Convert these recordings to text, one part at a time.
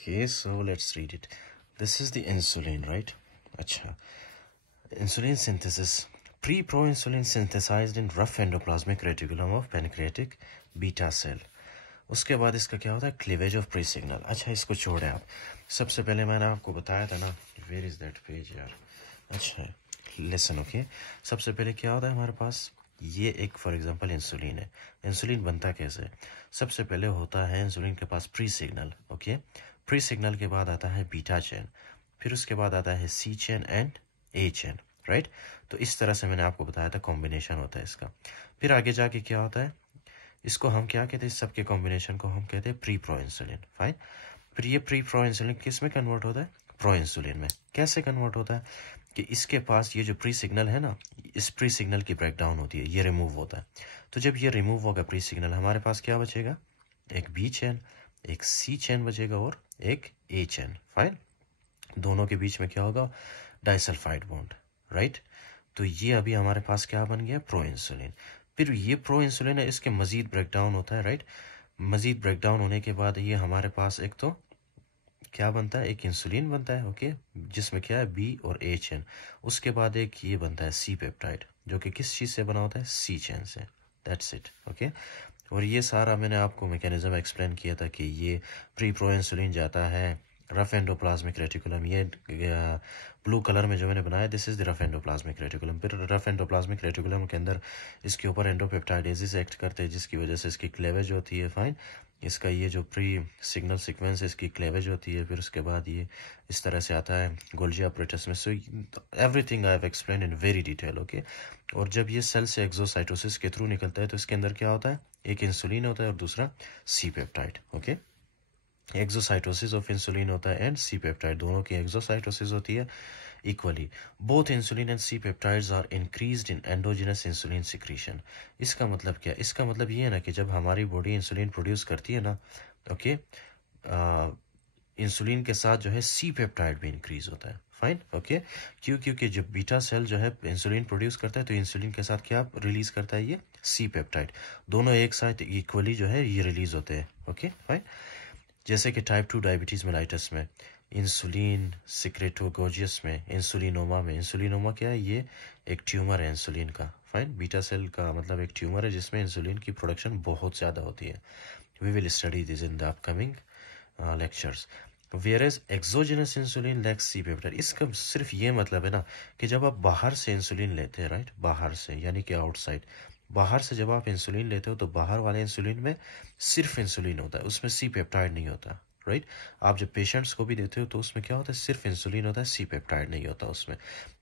Okay, so let's read it. This is the insulin, right? Acha. Insulin synthesis. Pre-proinsulin synthesized in rough endoplasmic reticulum of pancreatic beta cell. उसके बाद इसका क्या होता है? Cleavage of pre signal. अच्छा, इसको छोड़े आप. सबसे पहले मैंने आपको बताया था ना, वेयर इज दैट पेज यार. अच्छा, लिसन. ओके, सबसे पहले क्या होता है हमारे पास? ये एक फॉर एग्जांपल इंसुलिन है. इंसुलिन बनता कैसे? सबसे पहले होता है इंसुलिन के पास pre signal. Okay, pre signal के बाद आता है बीटा चेन, फिर उसके बाद आता है C chain and A chain, right? तो इस तरह से मैंने आपको बताया था कॉम्बिनेशन होता है इसका. फिर आगे जाके क्या होता है? इसको हम क्या कहते हैं? सबके कॉम्बिनेशन को हम कहते हैं प्री प्रो इंसुलिन. फाइन. फिर ये प्री प्रो इंसुलिन किस में कन्वर्ट होता है? प्रो इंसुलिन में. कैसे कन्वर्ट होता है? कि इसके पास ये जो प्री सिग्नल है ना, इस प्री सिग्नल की ब्रेकडाउन होती है, ये रिमूव होता है. तो जब ये रिमूव होगा प्री सिग्नल, हमारे पास क्या बचेगा? एक बी चेन, एक सी चेन बचेगा और एक ए चेन. फाइन. दोनों के बीच में क्या होगा? Disulphide bond, right? तो ये अभी हमारे पास क्या बन गया? Pro insulin. फिर ये प्रो इंसुलिन है, इसके मजीद ब्रेकडाउन होता है, राइट? मजीद ब्रेकडाउन होने के बाद ये हमारे पास एक तो क्या बनता है? एक इंसुलिन बनता है, ओके, जिसमें क्या है? बी और ए चेन. उसके बाद एक ये बनता है सी पेप्टाइड, जो कि किस चीज़ से बना होता है? सी चेन से. That's it. ओके, और ये सारा मैंने आपको मैकेनिज्म एक्सप्लेन किया था कि ये प्री प्रो इंसुलिन जाता है रफ एंडोप्लाज्मिक रेटिकुलम. ये ब्लू कलर में जो मैंने बनाया, this is the rough endoplasmic reticulum. फिर रफ एंडोप्लाज्मिक रेटिकुलम के अंदर इसके ऊपर एंडोपेप्टाइडेजेस एक्ट करते हैं, जिसकी वजह से इसकी क्लेवेज होती है. फाइन. इसका ये जो प्री सिग्नल सीक्वेंस है, इसकी क्लेवेज होती है. फिर उसके बाद ये इस तरह से आता है गोल्जी ऑपरेटस में. So everything I have explain in very detail. Okay, और जब ये सेल से एक्सोसाइटोसिस के थ्रू निकलता है तो इसके अंदर क्या होता है? एक इंसुलिन होता है और दूसरा C peptide. Okay, exocytosis of insulin होता है एंड सी पेप्टाइड, दोनों की एक्सोसाइटोसिस होती है equally. Both insulin and C peptides are increased in endogenous insulin secretion. इसका मतलब क्या? इसका मतलब ये है ना कि जब हमारी बॉडी इंसुलिन प्रोड्यूस करती है ना, ओके, इंसुलिन के साथ जो है सी पेप्टाइड भी इंक्रीज होता है. फाइन. ओके, क्योंकि जब बीटा सेल जो है इंसुलिन प्रोड्यूस करता है तो इंसुलिन के साथ क्या रिलीज करता है? ये सी पेप्टाइड. दोनों एक साथ इक्वली जो है ये रिलीज होते हैं. Okay, fine. जैसे कि टाइप 2 डायबिटीज मेलाइटस में इंसुलिन, सिक्रेटोगोजियस में, इंसुलिनोमा में. इंसुलिनोमा क्या है? ये एक ट्यूमर है इंसुलिन का. फाइन. बीटा सेल का मतलब एक ट्यूमर है जिसमें इंसुलिन की प्रोडक्शन बहुत ज़्यादा होती है. We will study this in the upcoming lectures. Whereas exogenous insulin lacks C peptide. इसका सिर्फ ये मतलब है ना कि जब आप बाहर से इंसुलिन लेते हैं, राइट, बाहर से यानी कि आउटसाइड, बाहर से जब आप इंसुलिन लेते हो तो बाहर वाले इंसुलिन में सिर्फ इंसुलिन होता है, उसमें सी पेप्टाइड नहीं होता, राइट? आप जब पेशेंट्स को भी देते हो तो उसमें क्या होता है? सिर्फ इंसुलिन होता है, सी पेप्टाइड नहीं होता उसमें.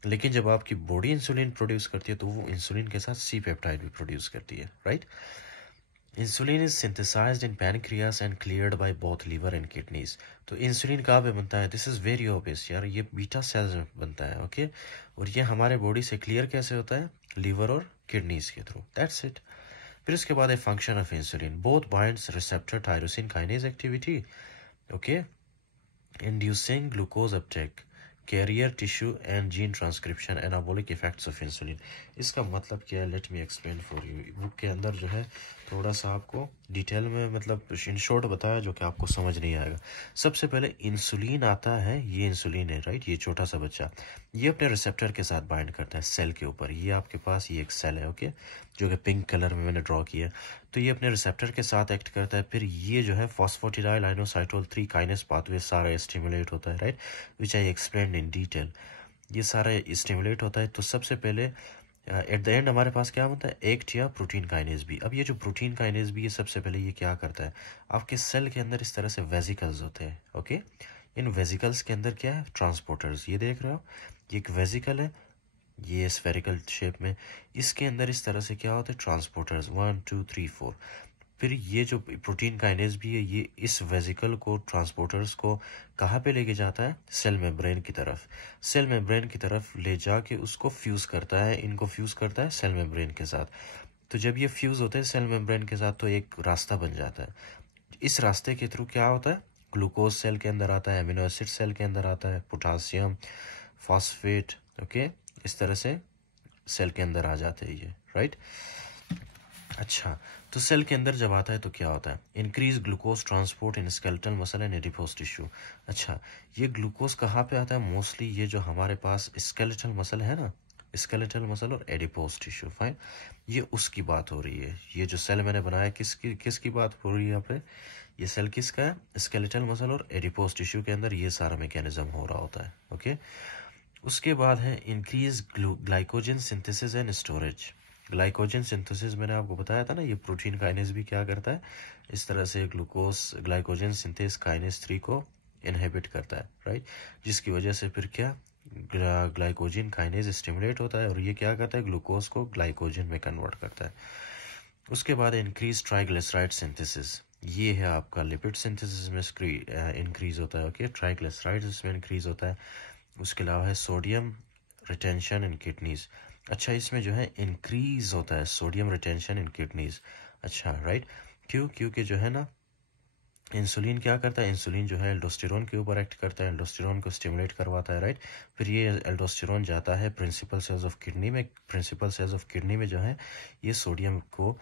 लेकिन जब आपकी बॉडी इंसुलिन प्रोड्यूस करती है तो वो इंसुलिन के साथ सी पेप्टाइड भी प्रोड्यूस करती है, right? Insulin is synthesized in pancreas and cleared by both liver and kidneys. तो इंसुलिन कहाँ पे बनता है? दिस इज वेरी ऑब्वियस यार, ये बीटा सेल्स में बनता है. ओके, और ये हमारे बॉडी से क्लियर कैसे होता है? लीवर और किडनीज के थ्रू. That's it. फिर उसके बाद है function of insulin. Both binds receptor tyrosine kinase activity, okay, inducing glucose uptake, carrier tissue and gene transcription, anabolic effects of insulin. इसका मतलब क्या है? Let me explain for you. Book के अंदर जो है थोड़ा सा आपको डिटेल में मतलब इन शॉर्ट बताया जो कि आपको समझ नहीं आएगा. सबसे पहले इंसुलिन आता है, ये इंसुलिन है, राइट? ये छोटा सा बच्चा, ये अपने रिसेप्टर के साथ बाइंड करता है सेल के ऊपर. ये आपके पास ये एक सेल है, ओके, जो कि पिंक कलर में मैंने ड्रॉ किया. तो ये अपने रिसेप्टर के साथ एक्ट करता है. फिर ये जो है फॉस्फोटिडाइल आइनोसाइटोल 3 काइनेस पाथवे सारा स्टिमुलेट होता है, right, which I explained in detail. ये सारा स्टिमुलेट होता है. तो सबसे पहले एट द एंड हमारे पास क्या बनता है? एक्ट या प्रोटीन काइनेज भी. अब ये जो प्रोटीन काइनेज भी है, सबसे पहले ये क्या करता है? आपके सेल के अंदर इस तरह से वेजिकल्स होते हैं, ओके. इन वेजिकल्स के अंदर क्या है? ट्रांसपोर्टर्स. ये देख रहे हो, ये एक वेजिकल है, ये स्फेरिकल शेप में. इसके अंदर इस तरह से क्या होते हैं? ट्रांसपोर्टर्स 1 2 3 4. फिर ये जो प्रोटीन काइनेज भी है, ये इस वेजिकल को, ट्रांसपोर्टर्स को कहाँ पे लेके जाता है? सेल मेम्ब्रेन की तरफ. सेल मेम्ब्रेन की तरफ ले जाके उसको फ्यूज करता है, इनको फ्यूज करता है सेल मेम्ब्रेन के साथ. तो जब ये फ्यूज होते हैं सेल मेम्ब्रेन के साथ तो एक रास्ता बन जाता है. इस रास्ते के थ्रू क्या होता है? ग्लूकोज सेल के अंदर आता है, एमिनो एसिड सेल के अंदर आता है, पोटासियम, फॉस्फेट, ओके, इस तरह से सेल के अंदर आ जाते हैं ये, राइट? अच्छा, तो सेल के अंदर जब आता है तो क्या होता है? Increase glucose transport in skeletal muscle and adipose tissue. अच्छा, ये ग्लूकोज कहाँ पे आता है? मोस्टली ये जो हमारे पास स्केलेटल मसल है ना, स्केलेटल मसल और एडिपोज टिश्यू, फाइन, ये उसकी बात हो रही है। ये जो सेल मैंने बनाया किसकी किसकी बात हो रही है यहाँ पे? ये सेल किसका है? स्केलेटल मसल और एडिपोज टिश्यू के अंदर ये सारा मैकेनिज्म हो रहा होता है। ओके, उसके बाद है increase glycogen synthesis and storage. Glycogen synthesis मैंने आपको बताया था ना, ये प्रोटीन काइनेज भी क्या करता है, इस तरह से ग्लूकोज ग्लाइकोजन सिंथेस काइनेज 3 को इनहिबिट करता है, राइट, जिसकी वजह से फिर क्या, ग्लाइकोजन काइनेज स्टिमुलेट होता है और ये क्या करता है, ग्लूकोज को ग्लाइकोजन में कन्वर्ट करता है। उसके बाद इंक्रीज ट्राइग्लिसराइड सिंथेसिस, ये है आपका लिपिड सिंथेसिस में इंक्रीज होता है। ओके, ट्राइग्लिसराइड इसमें इंक्रीज होता है। उसके अलावा है सोडियम रिटेंशन इन किडनीज। अच्छा, इसमें जो है इंक्रीज होता है सोडियम रिटेंशन इन किडनीज। अच्छा, राइट, क्यों? क्योंकि जो है ना, इंसुलिन क्या करता है, इंसुलिन जो है एल्डोस्टेरोन के ऊपर एक्ट करता है, एल्डोस्टेरोन को स्टिमुलेट करवाता है, राइट। फिर ये एल्डोस्टेरोन जाता है प्रिंसिपल सेल्स ऑफ किडनी में, प्रिंसिपल सेल्स ऑफ किडनी में जो है ये सोडियम को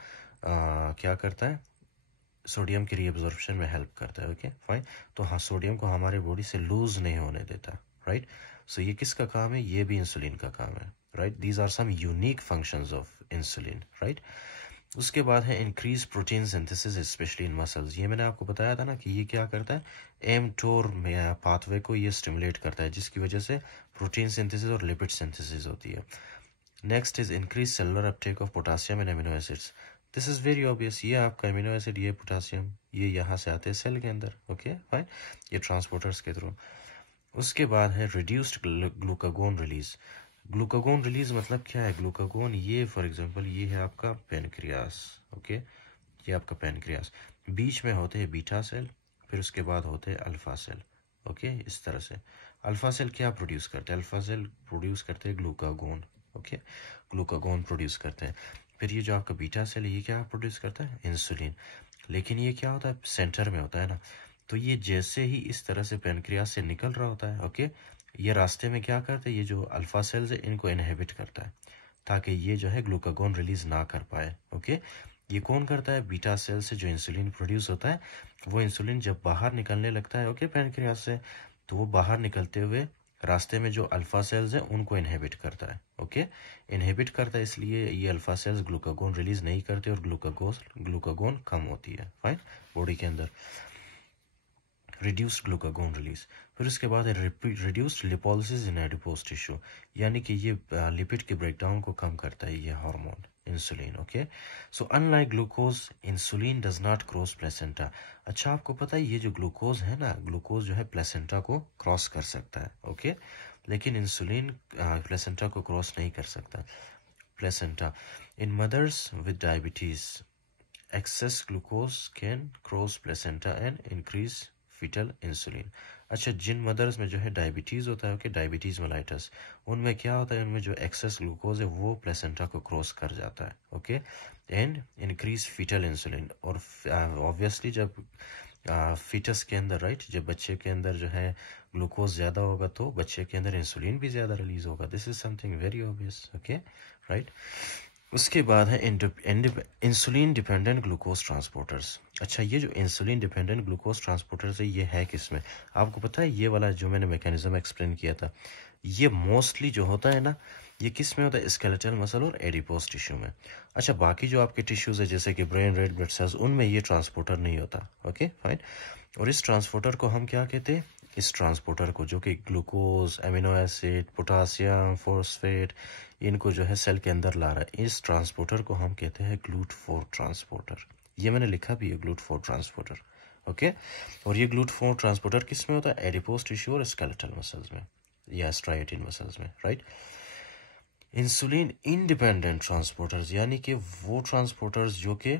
क्या करता है, सोडियम की रीअब्जॉर्प्शन में हेल्प करता है। ओके, फाइन, तो हाँ, सोडियम को हमारे बॉडी से लूज नहीं होने देता, राइट। सो ये किसका काम है? ये भी इंसुलिन का काम है, right. These are some unique functions of insulin, right. उसके बाद है increase protein synthesis specially in muscles. ये मैंने आपको बताया था ना कि ये क्या करता है, एमटोर में पाथवे को ये स्टिमुलेट करता है, जिसकी वजह से प्रोटीन सिंथेसिस और लिपिड सिंथेसिस होती है। Next is increase cellular Uptake of potassium and amino acids. This is very obvious, ये आपका एमिनो एसिड, ये पोटासियम, ये यहाँ से आते हैं सेल के अंदर। ओके, फाइन, ये ट्रांसपोर्टर्स के थ्रू। उसके बाद है reduced glucagon release. Glucagon release मतलब क्या है? ग्लूकागोन, ये फॉर एग्जांपल ये है आपका पेनक्रियास। ओके, ये आपका पेनक्रियास, बीच में होते हैं बीटा सेल, फिर उसके बाद होते हैं अल्फा सेल। ओके, इस तरह से अल्फा सेल क्या प्रोड्यूस करते हैं? अल्फा सेल प्रोड्यूस करते हैं ग्लूकागोन। ओके, ग्लूकागोन प्रोड्यूस करते हैं। फिर ये जो आपका बीटा सेल है, ये क्या प्रोड्यूस करता है? इंसुलिन। लेकिन ये क्या होता है? सेंटर में होता है ना, तो ये जैसे ही इस तरह से पेनक्रियास से निकल रहा होता है, ओके, ये रास्ते में क्या करते हैं, ये जो अल्फा सेल्स है इनको इनहिबिट करता है, ताकि ये जो है ग्लूकागोन रिलीज ना कर पाए। ओके, ये कौन करता है? बीटा सेल से जो इंसुलिन प्रोड्यूस होता है, वो इंसुलिन जब बाहर निकलने लगता है, ओके, पैनक्रियास से, तो वो बाहर निकलते हुए रास्ते में जो अल्फा सेल्स हैं उनको इनहिबिट करता है। ओके, इनहिबिट करता है, इसलिए ये अल्फा सेल्स ग्लूकागोन रिलीज नहीं करते और ग्लूकागोन कम होती है, फाइन, बॉडी के अंदर। Reduced glucagon release. फिर उसके बाद है reduced lipolysis in adipose tissue, यानी कि ये लिपिड के ब्रेकडाउन को कम करता है ये hormone insulin. Okay, so unlike glucose, insulin does not cross placenta. अच्छा, आपको पता है ये जो ग्लूकोज है ना, ग्लूकोज जो है प्लेसेंटा को क्रॉस कर सकता है। ओके, लेकिन इंसुलिन प्लेसेंटा को क्रॉस नहीं कर सकता। Placenta in mothers with diabetes, excess glucose can cross placenta and increase fetal insulin। अच्छा, जिन मदर्स में जो है डायबिटीज़ होता है, ओके, डायबिटीज़ मेलाइटस, उनमें क्या होता है, उनमें जो एक्सेस ग्लूकोज है वो प्लेसेंटा को क्रॉस कर जाता है। Okay, and increase fetal insulin. और ऑब्वियसली जब फीटस के अंदर, राइट, जब बच्चे के अंदर जो है ग्लूकोज ज़्यादा होगा तो बच्चे के अंदर इंसुलिन भी ज़्यादा रिलीज होगा। This is something very obvious. Okay, right. उसके बाद है इंसुलिन डिपेंडेंट ग्लूकोज ट्रांसपोर्टर्स। अच्छा, ये जो इंसुलिन डिपेंडेंट ग्लूकोज ट्रांसपोर्टर्स है, ये है किसमें? आपको पता है ये वाला जो मैंने मैकेनिज्म एक्सप्लेन किया था, ये मोस्टली जो होता है ना, ये किस में होता है? स्केलेटल मसल और एडिपोज टिश्यू में। अच्छा, बाकी जो आपके टिश्यूज है जैसे कि ब्रेन, रेड ब्लड सेल्स, उनमें ये ट्रांसपोर्टर नहीं होता। Okay, fine. और इस ट्रांसपोर्टर को हम क्या कहते हैं? इस ट्रांसपोर्टर को, जो कि glucose, amino acid, potassium, phosphate, इनको जो है सेल के अंदर ला रहा है, इस ट्रांसपोर्टर को हम कहते हैं GLUT4 ट्रांसपोर्टर। ये मैंने लिखा भी है, GLUT4 ट्रांसपोर्टर। ओके, और ये GLUT4 ट्रांसपोर्टर किस में होता है? एडिपोज टिश्यू और स्केलेटल मसल्स में या स्ट्राइएटिन मसल्स में, राइट। इंसुलिन इंडिपेंडेंट ट्रांसपोर्टर्स, यानी कि वो ट्रांसपोर्टर्स जो कि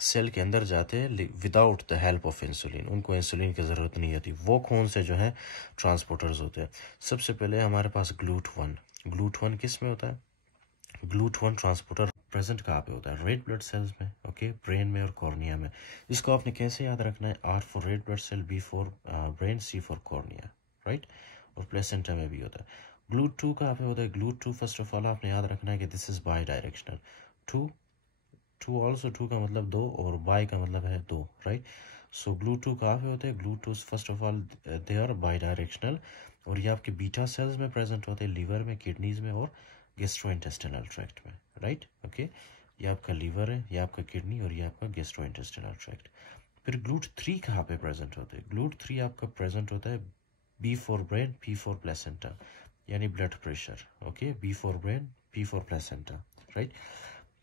सेल के अंदर जाते हैं without the help of insulin, उनको इंसुलिन की ज़रूरत नहीं होती। वो कौन से जो है ट्रांसपोर्टर्स होते हैं? सबसे पहले हमारे पास GLUT1। GLUT1 किस में होता है? GLUT1 ट्रांसपोर्टर प्रेजेंट कहाँ पे होता है? रेड ब्लड सेल्स में। ओके, ब्रेन में और कॉर्निया में। इसको आपने कैसे याद रखना है? R for red blood cell, B for brain, C for cornea, right. और प्लेसेंटा में भी होता है। GLUT2 कहाँ पे होता है? GLUT2 फर्स्ट ऑफ ऑल आपने याद रखना है कि this is bidirectional. Two two also, two का मतलब दो और बाई का मतलब है दो, राइट। सो ग्लू टू कहाँ पे होते हैं? ग्लू two first of all they are bidirectional, और ये आपके बीटा सेल्स में प्रेजेंट होते हैं, लिवर में, किडनीज में और गेस्ट्रोइंटेस्टिनल ट्रैक्ट में, राइट, ओके। ये आपका लीवर है, ये आपका किडनी और ये आपका गेस्ट्रोइंटेस्टिनल ट्रैक्ट। फिर ग्लूट थ्री कहाँ पे प्रेजेंट होते हैं? ग्लूट थ्री आपका प्रेजेंट होता है B for brain, P for placenta, यानी blood pressure, okay. B for brain, P for placenta, right.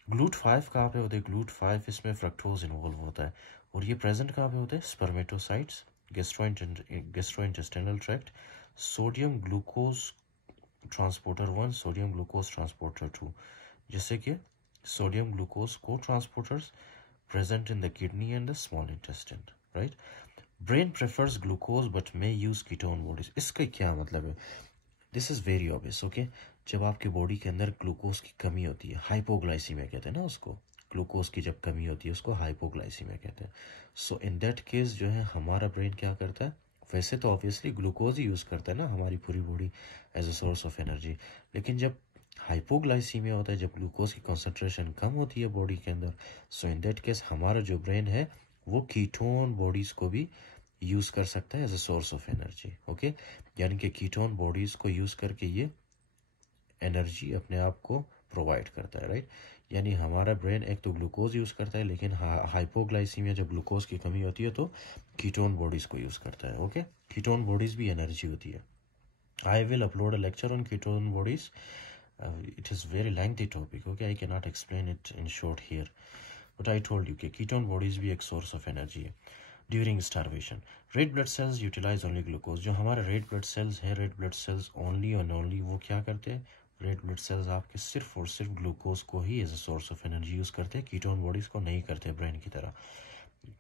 GLUT five कहाँ पे होते हैं? ग्लूट फाइव, इसमें फ्रक्टोज इन्वॉल्व होता है, और ये प्रेजेंट कहाँ पे होते हैं? Spermatocytes, gastrointestinal tract, sodium glucose transporter one, sodium glucose transporter two, जैसे कि sodium glucose cotransporters present in the kidney and the small intestine, right? Brain prefers glucose but may use ketone bodies. इसका क्या मतलब है? This is very obvious, okay? जब आपके body के अंदर ग्लूकोज की कमी होती है, हाइपोग्लाइसीमिया कहते हैं ना उसको, ग्लूकोज की जब कमी होती है उसको हाइपोग्लाइसीमिया कहते हैं। सो इन दैट केस जो है हमारा ब्रेन क्या करता है? वैसे तो ऑब्वियसली ग्लूकोज ही यूज़ करता है ना हमारी पूरी body as a source of energy, लेकिन जब हाइपोग्लाइसीमिया होता है, जब ग्लूकोज की कॉन्सेंट्रेशन कम होती है बॉडी के अंदर, सो इन दैट केस हमारा जो ब्रेन है वो कीटोन बॉडीज़ को भी यूज़ कर सकता है as a source of energy, okay. यानी कि कीटोन बॉडीज़ को यूज़ करके ये एनर्जी अपने आप को प्रोवाइड करता है, राइट। यानी हमारा ब्रेन एक तो ग्लूकोज यूज़ करता है, लेकिन हाइपोग्लाइसीमिया जब ग्लूकोज की कमी होती है तो कीटोन बॉडीज़ को यूज़ करता है, ओके। कीटोन बॉडीज़ भी एनर्जी होती है। I will upload a lecture on ketone bodies. It is very lengthy topic, okay, I cannot explain it in short here, but I told you कि ketone bodies भी एक source of energy है during starvation. Red blood cells utilize only glucose. जो हमारे red blood cells है, red blood cells only and only वो क्या करते हैं? red blood cells आपके सिर्फ और सिर्फ ग्लूकोज को ही as a source of energy use करते हैं, कीटोन बॉडीज़ को नहीं करते ब्रेन की तरह,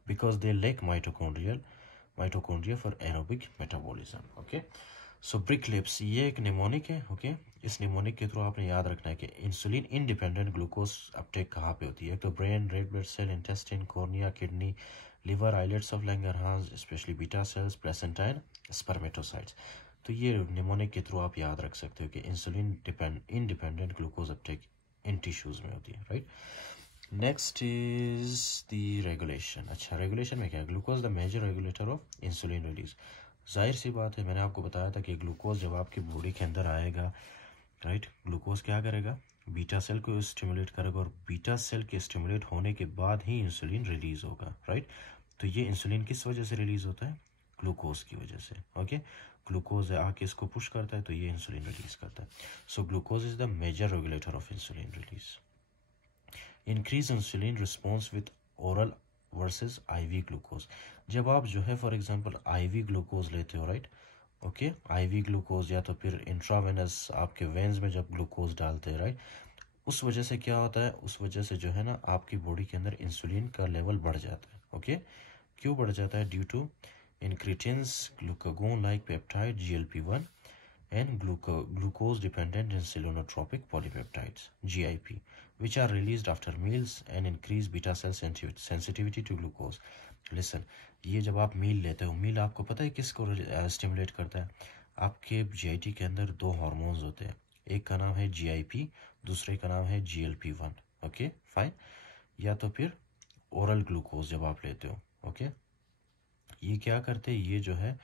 because they lake mitochondria for aerobic metabolism, okay. So brick lips, ये एक निमोनिक है, ओके। इस निमोनिक के थ्रू आपने याद रखना है कि इंसुलिन इंडिपेंडेंट ग्लूकोज अपटेक कहाँ पे होती है? तो brain, red blood cell, intestine, cornea, kidney, liver, islets of Langerhans, specially beta cells, placenta and spermatocytes. तो ये निमोनिक के थ्रू आप याद रख सकते हो कि insulin independent glucose uptake in tissues में होती है, right. Next is the regulation. अच्छा, रेगुलेशन में क्या है? Glucose the major regulator of insulin release. जाहिर सी बात है, मैंने आपको बताया था कि ग्लूकोज जब आपकी बॉडी के अंदर आएगा, राइट, ग्लूकोज क्या करेगा? बीटा सेल को स्टिमुलेट करेगा, और बीटा सेल के स्टिमुलेट होने के बाद ही इंसुलिन रिलीज होगा, राइट। तो ये इंसुलिन किस वजह से रिलीज होता है? ग्लूकोज की वजह से, ओके। ग्लूकोज आके इसको पुश करता है तो ये इंसुलिन रिलीज करता है। So glucose is the major regulator of insulin release. Increase insulin response with oral versus IV glucose. जब आप जो है फॉर एग्जांपल आईवी ग्लूकोज लेते हो, राइट, ओके, आईवी ग्लूकोज या तो फिर इंट्रावेनस आपके वेन्स में जब ग्लूकोज डालते हैं, राइट, उस वजह से क्या होता है? उस वजह से जो है ना आपकी बॉडी के अंदर इंसुलिन का लेवल बढ़ जाता है, ओके। क्यों बढ़ जाता है? Due to incretins glucagon like peptide GLP-1 and glucose dependent insulinotropic polypeptides GIP, which are released after meals and increase beta cell sensitivity to glucose. Listen, ये जब आप मील लेते हो, मील आपको पता है किसको स्टिमुलेट करता है? आपके GIT के अंदर दो हार्मोन्स होते हैं, एक का नाम है GIP, दूसरे का नाम है GLP-1, ओके फाइन। या तो फिर ओरल ग्लूकोज जब आप लेते हो, ओके, ये क्या करते हैं? ये जो है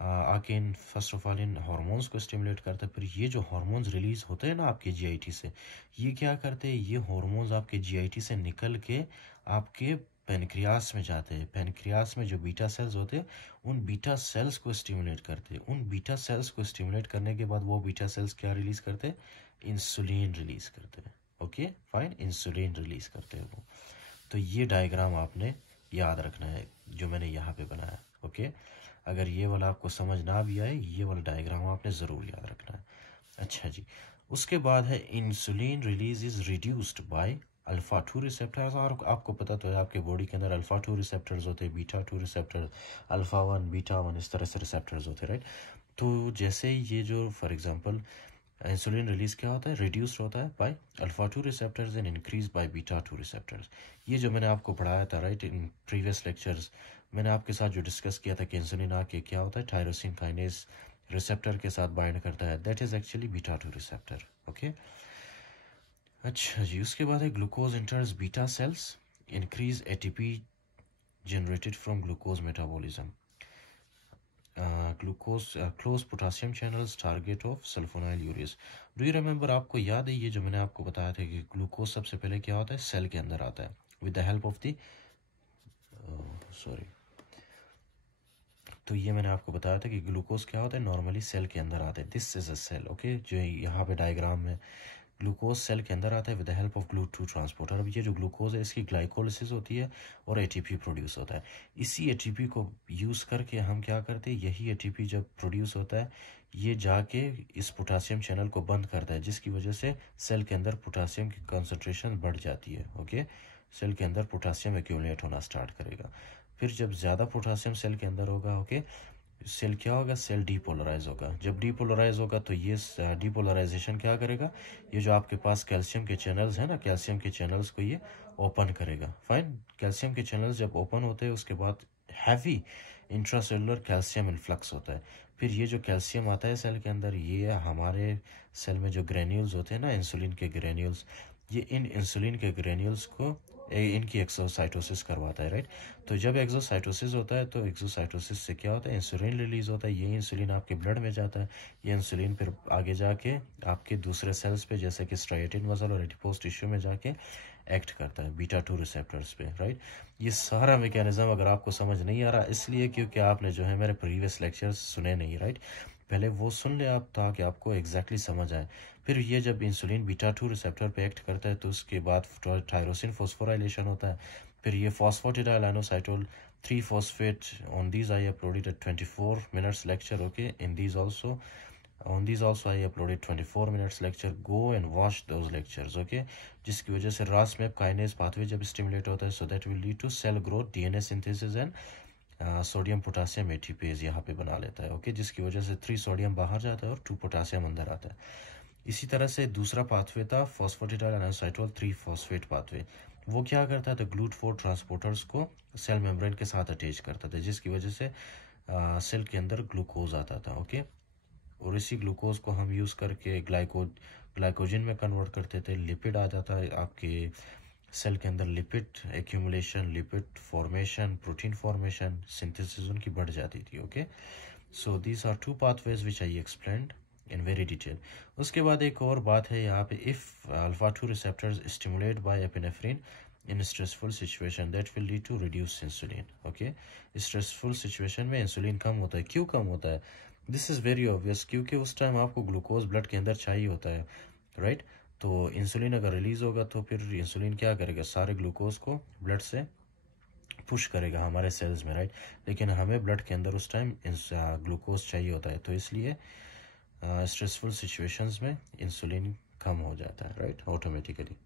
आके in first of all in hormones को स्टिमुलेट करता है, फिर ये जो हार्मोन्स रिलीज होते हैं ना आपके GIT से, ये क्या करते हैं? ये हार्मोन्स आपके GIT से निकल के आपके पेनक्रियास में जाते हैं। पेनक्रियास में जो बीटा सेल्स होते हैं, उन बीटा सेल्स को स्टिमुलेट करते हैं। उन बीटा सेल्स को स्टिमुलेट करने के बाद वो बीटा सेल्स क्या रिलीज करते हैं? इंसुलिन रिलीज करते हैं, ओके फाइन, इंसुलिन रिलीज करते हैं वो। तो ये डायग्राम आपने याद रखना है जो मैंने यहाँ पे बनाया, ओके। अगर ये वाला आपको समझ ना भी आए, ये वाला डायग्राम आपने ज़रूर याद रखना है। अच्छा जी, उसके बाद है insulin release is reduced by alpha 2 receptors. और आपको पता तो है आपके बॉडी के अंदर अल्फा 2 रिसेप्टर्स होते हैं, बीटा 2 रिसेप्टर, अल्फा 1, बीटा 1, इस तरह से रिसेप्टर्स होते हैं, राइट। तो जैसे ये जो फॉर एग्जांपल इंसुलिन रिलीज क्या होता है? रिड्यूस्ड होता है by alpha 2 receptors and increase by beta 2 receptors. ये जो मैंने आपको पढ़ाया था, राइट, इन प्रीवियस लेक्चर्स, मैंने आपके साथ जो डिस्कस किया था कि इंसुलिन आके क्या होता है? टायरोसिन काइनेज रिसेप्टर के साथ बाइंड करता है, that is actually beta 2 receptor, okay. अच्छा जी, उसके बाद है glucose इंटर्स beta cells, increase ATP generated from glucose metabolism, glucose close potassium channels target of sulfonyl urease. Do you remember, आपको याद है ये जो मैंने आपको बताया था कि ग्लूकोज सबसे पहले क्या होता है, सेल के अंदर आता है with the help of the sorry, तो ये मैंने आपको बताया था कि ग्लूकोज क्या होता है, नॉर्मली सेल के अंदर आता है, this is a cell, okay, जो यहाँ पे डायग्राम में ग्लूकोज सेल के अंदर आता है with the help of GLUT2 transporter. अब ये जो ग्लूकोज है इसकी ग्लाइकोलिसिस होती है और एटीपी प्रोड्यूस होता है। इसी एटीपी को यूज़ करके हम क्या करते हैं, यही एटीपी जब प्रोड्यूस होता है ये जाके इस पोटासियम चैनल को बंद करता है, जिसकी वजह से सेल के अंदर पोटासियम की कंसनट्रेशन बढ़ जाती है, ओके, सेल के अंदर पोटासियम एक्यूमुलेट होना स्टार्ट करेगा। फिर जब ज़्यादा पोटासियम सेल के अंदर होगा, ओके, सेल क्या होगा, सेल डीपोलराइज होगा। जब डीपोलराइज होगा तो ये डीपोलराइजेशन क्या करेगा, ये जो आपके पास कैल्शियम के चैनल्स हैं ना, कैल्शियम के चैनल्स को ये ओपन करेगा। फाइन, कैल्शियम के चैनल्स जब ओपन होते हैं उसके बाद हैवी इंट्रासेलुलर कैल्शियम इन्फ्लक्स होता है। फिर ये जो कैल्शियम आता है सेल के अंदर, ये हमारे सेल में जो ग्रेन्यूल्स होते हैं ना, इंसुलिन के ग्रेन्यूल्स, ये इन इंसुलिन के ग्रेन्यूल्स को इनकी एक्सोसाइटोसिस करवाता है, राइट। तो जब एक्सोसाइटोसिस होता है तो एक्सोसाइटोसिस से क्या होता है, इंसुलिन रिलीज होता है, ये इंसुलिन आपके ब्लड में जाता है, ये इंसुलिन फिर आगे जाके आपके दूसरे सेल्स पे जैसे कि स्ट्राइएटिन मसल और एडिपोज टिश्यू में जाके एक्ट करता है बीटा 2 रिसेप्टर्स पे, राइट। ये सारा मैकेनिज्म अगर आपको समझ नहीं आ रहा, इसलिए क्योंकि आपने जो है मेरे प्रीवियस लेक्चर्स सुने नहीं, राइट, पहले वो सुन ले आप ताकि आपको एग्जैक्टली समझ आए। फिर ये जब इंसुलिन बीटा 2 रिसेप्टर पे एक्ट करता है तो उसके बाद टायरोसिन फॉस्फोराइलेशन होता है। फिर ये फॉस्फोटिडाइलाइनोसाइटोल 3 phosphate, on these I uploaded a 24 minutes lecture, okay, in these also, on these also I uploaded 24 minutes lecture, go and watch those lectures, okay, जिसकी वजह से रासमैप काइनेज पाथवे जब स्टिमुलेट होता है, so that will lead to cell growth, DNA synthesis and sodium potassium ATPase यहाँ पे बना लेता है, ओके, जिसकी वजह से 3 सोडियम बाहर जाता है और 2 पोटासियम अंदर आता है। इसी तरह से दूसरा पाथवे था फॉस्फोटिडाइलाइनोसाइटोल 3 फॉस्फेट पाथवे, वो क्या करता था, GLUT4 ट्रांसपोर्टर्स को सेल मेम्ब्रेन के साथ अटैच करता था, जिसकी वजह से सेल के अंदर ग्लूकोज आता था, ओके, और इसी ग्लूकोज को हम यूज़ करके ग्लाइकोजन में कन्वर्ट करते थे, लिपिड आ जाता है आपके सेल के अंदर, lipid accumulation, lipid formation, protein formation, synthesis उनकी बढ़ जाती थी, okay. So these are 2 pathways which I explained in very detail. उसके बाद एक और बात है यहाँ पे, if alpha 2 receptors stimulate by epinephrine in stressful situation that will lead to reduce insulin, okay. Stressful situation में इंसुलिन कम होता है, क्यों कम होता है, दिस इज़ वेरी ऑब्वियस, क्योंकि उस टाइम आपको ग्लूकोज ब्लड के अंदर चाहिए होता है, राइट। तो इंसुलिन अगर रिलीज होगा तो फिर इंसुलिन क्या करेगा, सारे ग्लूकोज को ब्लड से पुश करेगा हमारे सेल्स में, राइट। लेकिन हमें ब्लड के अंदर उस टाइम ग्लूकोज चाहिए होता है, तो इसलिए स्ट्रेसफुल सिचुएशंस में इंसुलिन कम हो जाता है, राइट, ऑटोमेटिकली।